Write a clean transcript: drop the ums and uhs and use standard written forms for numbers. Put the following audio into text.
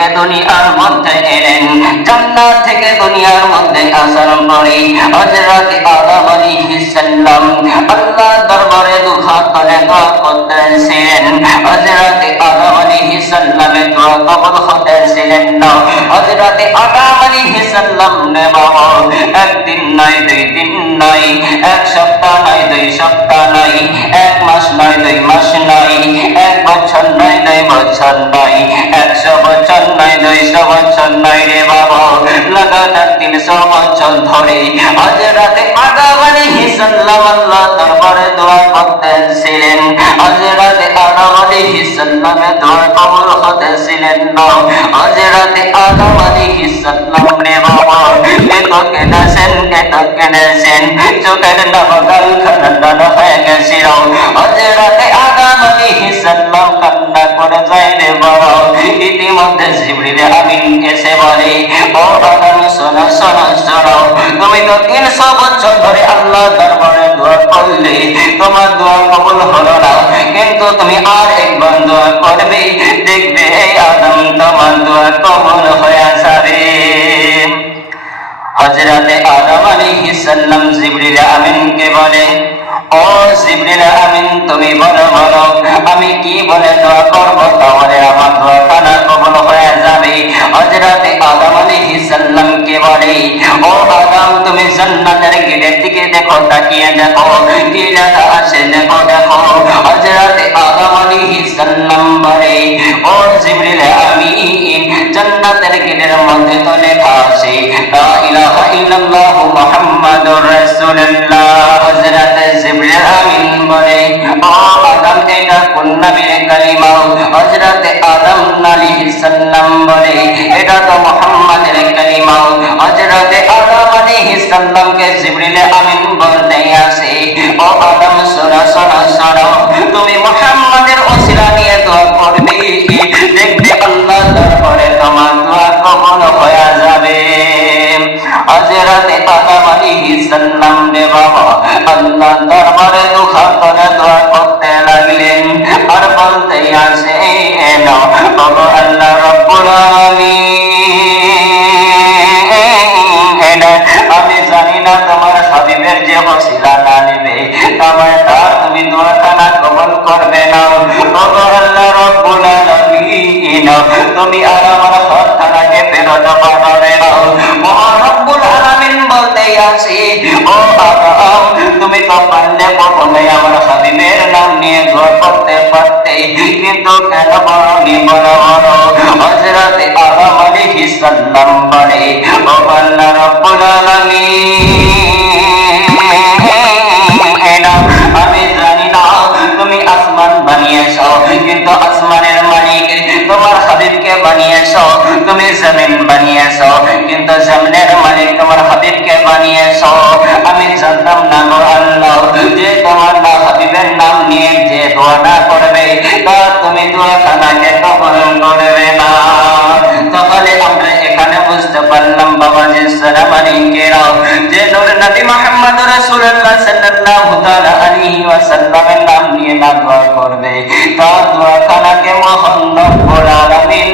থেকে দুনিয়ার মধ্যে এলেন। জান্নাত থেকে দুনিয়ার মধ্যে আসার পরে হযরত আদম আলাইহিস সালাম আল্লাহর দরবারে দুহাত তুলে দোয়া করতেছিলেন। হযরত আদম আলাইহিস সালামের দোয়া কবুল হতেছিলেন না। হযরত আদম আলাইহিস সালাম নে বাবা একদিন নয়, দুই দিন নয়, এক সপ্তাহ নয়, দুই সপ্তাহ নয়, এক মাস নয়, দুই মাস নয়, এক বছর নয়, দুই বছর নয়, 100 বছর নয়, 200 বছর নয় রে বাবা, লাগাতার 300 বছর ধরে হযরত আদম আলাইহিস সালাম আল্লাহ দরবারে দোয়া করতেছিলেন। হযরত আদম আলাইহিস সালামের দোয়া কবুল হতেছিলেন না। হযরত আদম আলাইহিস সালাম রে বাবা কেটেছেন, চোখের নবগাল খানা হয়ে গেছিল। হযরত আদম আলাইহিস সালাম কান্না করে যায় রে বাবা। ইতিমধ্যে জিবরিল আমিন এসে বলে, ও আদম শোনো শোনো শোনো, তুমি তো 300 বছর ধরে আল্লাহ দরবারে দোয়া করলে, তোমার দোয়া কবুল হলো না, কিন্তু তুমি আর একবার দোয়া করবে, দেখবে আদম তোমার দোয়া কবুল হয়ে যাবে। হযরত আদম আলাইহিস সালাম জিবরিল আমিনকে বলে, ও জিবরিল আমিন তুমি বলো বলো আমি কি বলে দোয়া করব তাহলে আমার দোয়া খানা কবুল হয়ে যাবে। হযরত আদম আলাইহিস সালামকে বলে, ও আদম তুমি জান্নাতের গেটের দিকে দেখো, তাকিয়ে দেখো কি লেখা আছে দেখো দেখো। হযরত আদম আলাইহিস সালাম বলে, ও জিবরিল আমিন জান্নাতের গেটের মধ্যে তো লেখা আছে লা ইলাহা ইল্লাল্লাহ মুহাম্মাদুর রাসূলুল্লাহ। হযরত জিবরিল আমিন বলে, ও আদম এটা কোন নবীর কালিমা? হযরত আদম আলাইহিস সালাম বলে, এটা তো মুহাম্মাদের কালিমা। হযরত আদম আলাইহিস সালামকে জিবরিল আমিন বলতে আসে, ও আদম শোনো শোনো শোনো, তুমি মুহাম্মাদের ওসিলা নিয়ে দোয়া করবে, দেখবে আল্লাহ দরবারে তোমার দোয়া কবুল হয়ে যাবে। হযরত আদম আলাইহিস সালাম রে বাবা আল্লাহ দরবারে দুহাত তুলে দোয়া করতে লাগলেন আর বলতে আসেন, ও আল্লাহ রাব্বুল আলামিন, আমি জানি না তোমার হাবিবের যে ওসিলা না নেবে আমার তার তুমি দোয়া খানা কবুল করবে না। ও আল্লাহ রাব্বুল আলামিন, তুমি আর আমার হাতখানাকে ফেরত পাঠাবে না। মহান রব্বুল আলামিন বলতে আসি, ও আদম তুমি তো পারলে প্রথমে আমার হাবিবের নাম নিয়ে দোয়া করতে পারতে, কিন্তু কেন বলনি বলো বলো। হযরত আদম আলাইহিস সালাম বলে, ও আল্লাহ রাব্বুল আলামিন, আমি জানি না তুমি আসমান বানিয়েছো, কিন্তু আসমানের মালিক তোমার হাবিবকে বানিয়েছো, তুমি জমিন বানিয়েছো, কিন্তু জমিনের মালিক তোমার হাবিবকে বানিয়েছো। আমি জানতাম না গো আল্লাহ যে তোমার না হাবিবের নাম নিয়ে যে দোয়া না করবে তা তুমি দোয়া খানাকে কবুল করবে না। তাহলে আমরা এখানে বুঝতে পারলাম বাবা যে সালাম আলাইকুম যে নূর নবী মুহাম্মদ রাসূলুল্লাহ সাল্লাল্লাহু তাআলা আলাইহি ওয়াসাল্লামের নাম নিয়ে না দোয়া করবে তা দোয়া খানাকে মহান রব্বুল আলামিন